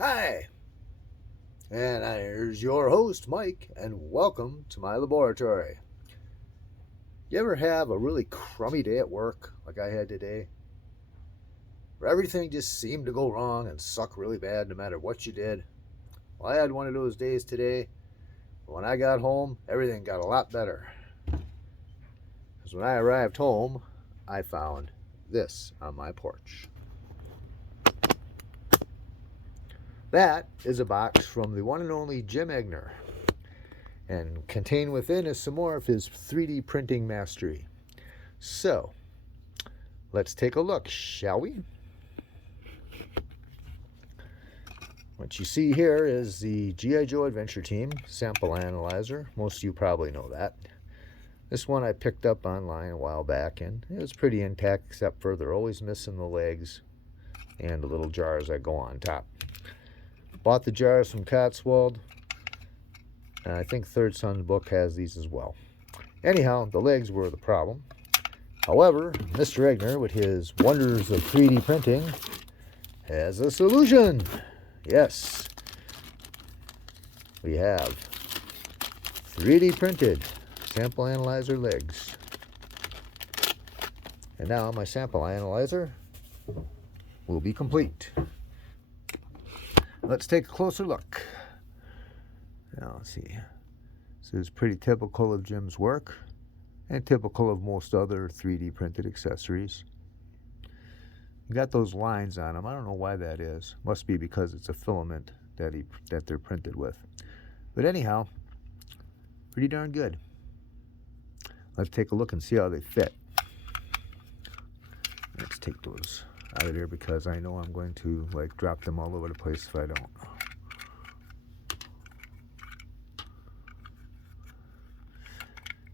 Hi, and here's your host, Mike, and welcome to my laboratory. You ever have a really crummy day at work like I had today? Where everything just seemed to go wrong and suck really bad no matter what you did? Well, I had one of those days today. When I got home, everything got a lot better. Because when I arrived home, I found this on my porch. That is a box from the one and only Jim Egner, and contained within is some more of his 3D printing mastery. So, let's take a look, shall we? What you see here is the G.I. Joe Adventure Team sample analyzer. Most of you probably know that. This one I picked up online a while back, and it was pretty intact, except for they're always missing the legs and the little jars that go on top. Bought the jars from Cotswold, and I think Third Son's book has these as well. Anyhow, the legs were the problem. However, Mr. Egner, with his wonders of 3D printing, has a solution. Yes, we have 3D printed sample analyzer legs. And now my sample analyzer will be complete. Let's take a closer look. Now, let's see. This is pretty typical of Jim's work and typical of most other 3D printed accessories. You got those lines on them. I don't know why that is. Must be because it's a filament that they're printed with. But anyhow, pretty darn good. Let's take a look and see how they fit. Let's take those out of there because I know I'm going to drop them all over the place if I don't.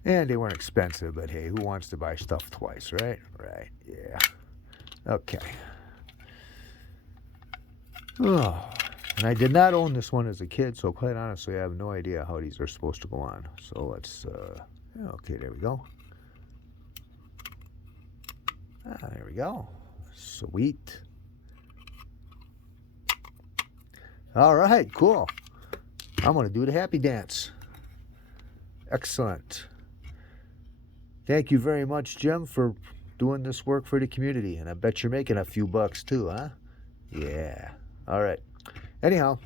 And they weren't expensive, but hey, who wants to buy stuff twice, right? Right, yeah. Okay. Oh, and I did not own this one as a kid, so quite honestly, I have no idea how these are supposed to go on. So let's, okay, there we go. There we go. Sweet. All right, cool. I'm going to do the happy dance. Excellent. Thank you very much, Jim, for doing this work for the community. And I bet you're making a few bucks too, huh? Yeah. All right. Anyhow,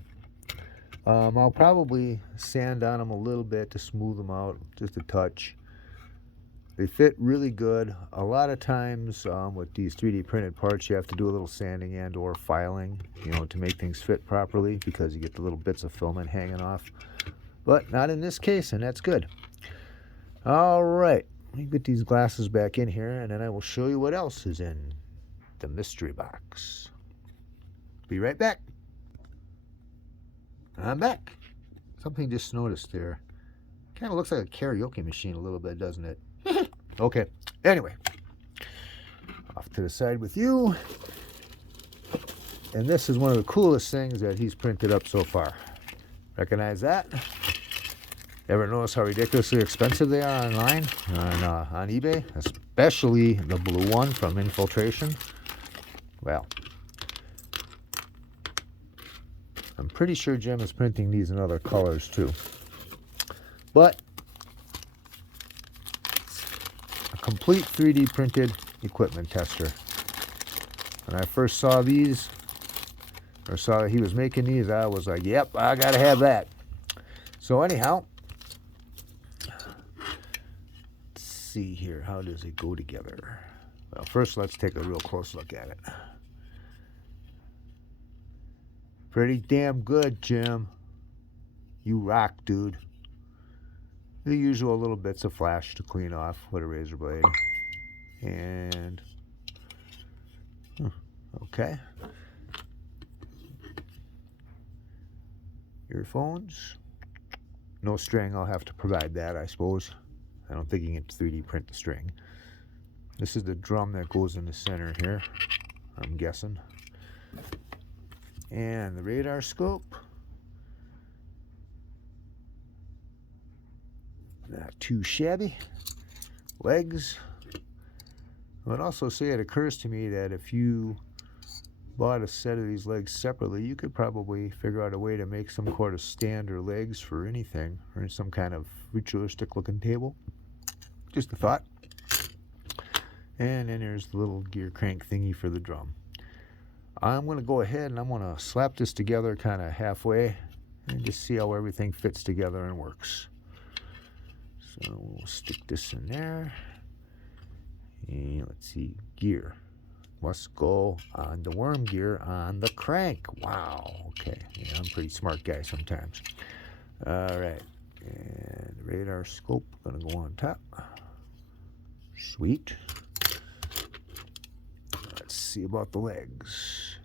I'll probably sand on them a little bit to smooth them out, just a touch. They fit really good. A lot of times with these 3D printed parts, you have to do a little sanding and or filing, to make things fit properly because you get the little bits of filament hanging off. But not in this case, and that's good. All right. Let me get these glasses back in here, and then I will show you what else is in the mystery box. Be right back. I'm back. Something just noticed there. Kind of looks like a karaoke machine a little bit, doesn't it? Okay. Anyway, off to the side with you. And this is one of the coolest things that he's printed up so far. Recognize that? Ever notice how ridiculously expensive they are online on eBay? Especially the blue one from Infiltration. Well, I'm pretty sure Jim is printing these in other colors too. But a complete 3D printed equipment tester. When I first saw these, or saw that he was making these, I was like, yep, I gotta have that. So anyhow, let's see here, how does it go together? Well, first let's take a real close look at it. Pretty damn good, Jim. You rock, dude. The usual little bits of flash to clean off with a razor blade. And okay. Earphones. No string, I'll have to provide that, I suppose. I don't think you can 3D print the string. This is the drum that goes in the center here, I'm guessing. And the radar scope. Not too shabby. Legs. I would also say it occurs to me that if you bought a set of these legs separately, you could probably figure out a way to make some sort of stand or legs for anything, or some kind of futuristic looking table. Just a thought. And then there's the little gear crank thingy for the drum. I'm going to go ahead and I'm going to slap this together kind of halfway and just see how everything fits together and works. So we'll stick this in there. And let's see, gear must go on the worm gear on the crank. Wow, okay. Yeah, I'm a pretty smart guy sometimes. All right, and the radar scope gonna go on top. Sweet. Let's see about the legs.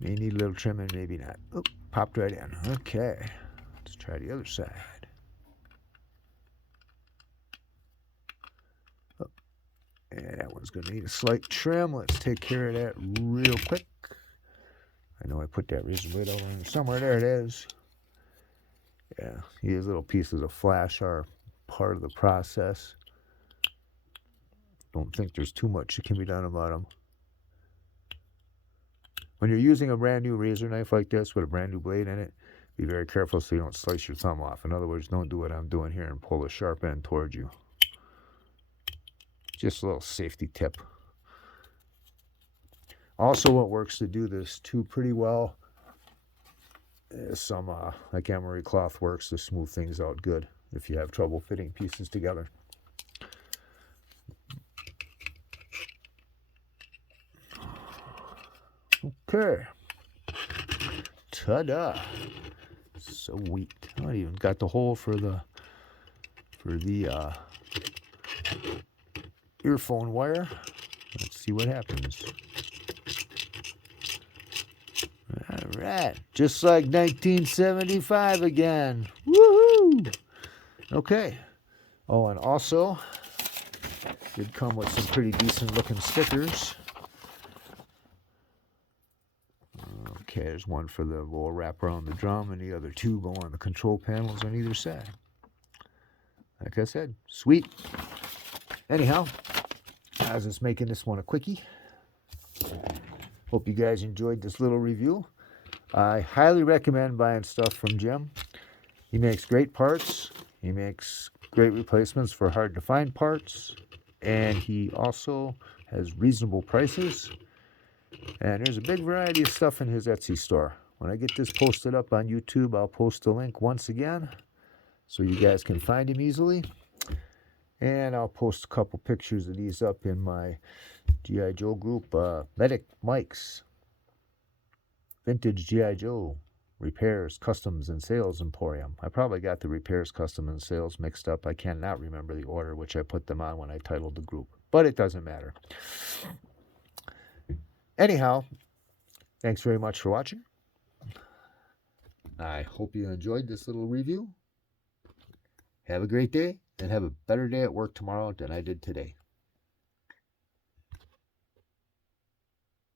May need a little trimming, maybe not. Oh, popped right in. Okay, let's try the other side. Oh, and that one's going to need a slight trim. Let's take care of that real quick. I know I put that razor blade over in somewhere. There it is. Yeah, these little pieces of flash are part of the process. Don't think there's too much that can be done about them. When you're using a brand new razor knife like this with a brand new blade in it, be very careful so you don't slice your thumb off. In other words, don't do what I'm doing here and pull the sharp end towards you. Just a little safety tip. Also, what works to do this too pretty well is some like emery cloth works to smooth things out good if you have trouble fitting pieces together. Okay. Ta-da! Sweet. I even got the hole for the earphone wire. Let's see what happens. All right, just like 1975 again. Woohoo! Okay. Oh, and also did come with some pretty decent looking stickers. Okay, there's one for the little wrap around the drum, and the other two go on the control panels on either side. Like I said, sweet. Anyhow, I was just making this one a quickie. Hope you guys enjoyed this little review. I highly recommend buying stuff from Jim. He makes great parts. He makes great replacements for hard to find parts. And he also has reasonable prices. And there's a big variety of stuff in his Etsy store. When I get this posted up on YouTube, I'll post a link once again so you guys can find him easily. And I'll post a couple pictures of these up in my G.I. Joe group, Medic Mike's Vintage G.I. Joe Repairs, Customs, and Sales Emporium. I probably got the Repairs, Custom, and Sales mixed up. I cannot remember the order which I put them on when I titled the group, but it doesn't matter. Anyhow, thanks very much for watching. I hope you enjoyed this little review. Have a great day, and have a better day at work tomorrow than I did today.